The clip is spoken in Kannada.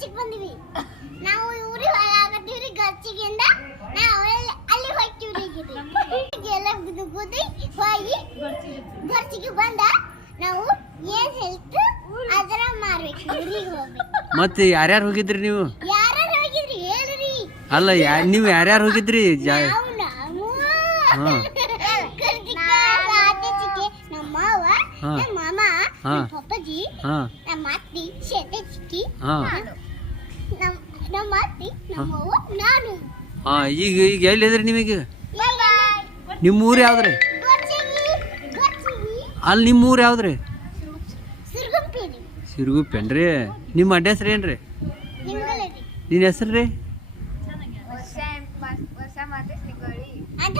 ಗಚ್ಚಿಗೆ ಬಂದಿವಿ ನಾವು ಊರಿಗೆ ಆಗತ್ತೀವ್ರಿ ಗಚ್ಚಿಗೆಂದ ನಾವು ಅಲ್ಲಿ ಹೋಗ್ತೀವ್ರಿ ಎಲ್ಲ ಗುದಿ ಹೋಗಿ ಗಚ್ಚಿಗೆ ಬಂದ ನಾವು ಏನ್ ಹೇಳ್ತು ಅದರ ಮಾರ್ಬೇಕು ಊರಿಗೆ ಹೋಗ್ಬೇಕು ಮತ್ತೆ ಯಾರ್ಯಾರು ಹೋಗಿದ್ರಿ ನೀವು ಯಾರು ಹೋಗಿದ್ರಿ ಹೇಳ್ರಿ ಅಲ್ಲ ನೀವು ಯಾರ್ಯಾರು ಹೋಗಿದ್ರಿ ನಾವು ನಮ್ಮ ಮಾವ ನಮ್ಮ ಮಾಮ ನಮ್ಮ ಪಪ್ಪಾಜಿ ನಮ್ಮ ಅತ್ತಿ ಶೆಟ್ಟಿ ಚಿಕ್ಕಿ ನಮ್ಮ ಅತ್ತಿ ನಮ್ಮವ್ವ ನಾನು ಈಗ ಎಲ್ಲಿದ್ರಿ ನಿಮಗೆ ನಿಮ್ಮ ಊರು ಯಾವ್ದ್ರಿ ಅಲ್ಲಿ ನಿಮ್ಮ ಊರು ಯಾವ್ದ್ರಿ ಸಿರುಗುಪ್ಪೇನ್ರಿ ನಿಮ್ಮ ಅಡ್ಡ ಹೆಸ್ರು ಏನ್ರಿ ನಿನ್ನ ಹೆಸ್ರು ರೀ ಅಂತ